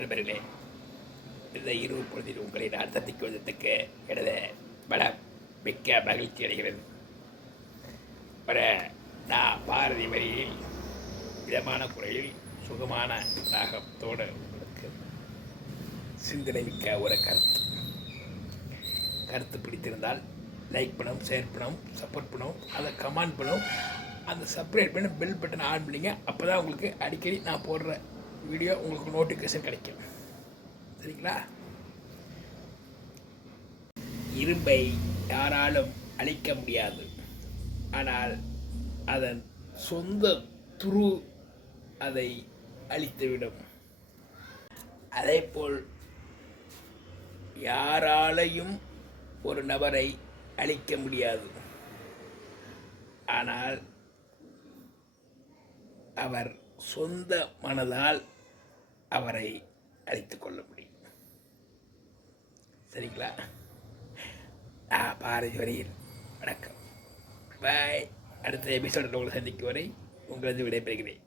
நண்பர்களே, இந்த இரவு பொழுதில் உங்களை நான் சந்திக்கு வந்ததுக்கு எனது மனம் மிக்க மகிழ்ச்சி அடைகிறது. நான் பாரதி வரியில் இதமான குறையில் சுகமான ராகத்தோடு உங்களுக்கு சிந்தனை மிக்க ஒரு கருத்து பிடித்திருந்தால் லைக் பண்ணவும், ஷேர் பண்ணவும், சப்போர்ட் பண்ணவும், அதை கமெண்ட் பண்ணவும், அந்த சப்ஸ்கிரைப் பண்ணி பெல் பட்டன் ஆன் பண்ணிங்க. அப்போ தான் உங்களுக்கு அடிக்கடி நான் போடுற வீடியோ உங்களுக்கு நோட்டிஃபிகேஷன் கிடைக்கும். சரிங்களா? இரும்பை யாராலும் அழிக்க முடியாது, ஆனால் அதன் சொந்த துரு அதை அழித்துவிடும். அதேபோல் யாராலையும் ஒரு நபரை அழிக்க முடியாது, ஆனால் அவர் சொந்த மனதால் அவரை அழித்துக் கொள்ள முடியும். சரிங்களா? பாரதி வரியில் வணக்கம். பாய். அடுத்த எபிசோடில் உங்களை சந்திக்கும் வரை உங்களது விடைபெறுகிறேன்.